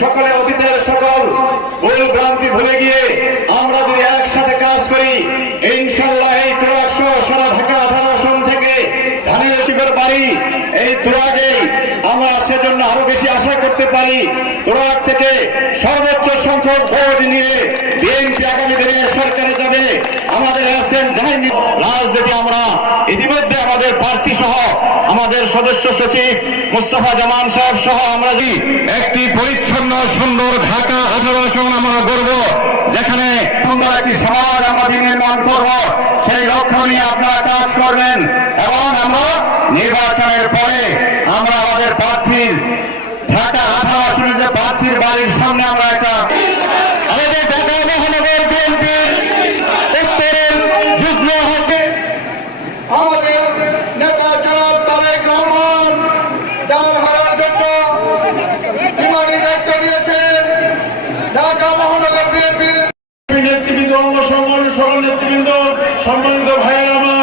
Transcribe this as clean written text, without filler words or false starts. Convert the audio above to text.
সকলে অতীতের সকল ভুল ভ্রান্তি ভুলে গিয়ে আমরা যদি একসাথে কাজ করি, ইনশাল্লাহ এই তুরাগ সহ সারা ঢাকা 18 আসন থেকে ধানের শিখর পারি। এই তুরাগেই আমরা সেজন্য আরো বেশি আশা করতে পারি। তুরাগ থেকে সর্বোচ্চ সংখ্যক ভোট নিয়ে বিএনপি আগামী দিনে সরকারে যাবে। আমাদের আছেন জাহাঙ্গীর রাজনীতি, আমরা ইতিমধ্যে আমাদের প্রার্থী সহ আমাদের সদস্য সচিব মুস্তাফা জামান সাহেব সহ আমরা একটি পরিচ্ছন্ন সুন্দর ঢাকা 18 আসন আমরা গড়ব, যেখানে সুন্দর একটি সমাজ আমরা নির্মাণ করব। সেই লক্ষ্য নিয়ে আপনারা কাজ করবেন এবং আমরা নির্বাচনের পরে আমরা আমাদের প্রার্থীর ঢাকা 18 আসনের যে প্রার্থীর বাড়ির সামনে আমরা একটা আমাদের ঢাকা মহানগর বিএনপির উত্তরের যুগ্ম হবে আমাদের নেতা জনাব তারেক রহমান, যার হারার জন্য বিমানী দায়িত্ব দিয়েছেন ঢাকা মহানগর বিএনপির নেতৃবৃন্দ, অঙ্গ সংগঠন সকল নেতৃবৃন্দ, সম্মানিত ভাইয়েরা আমার,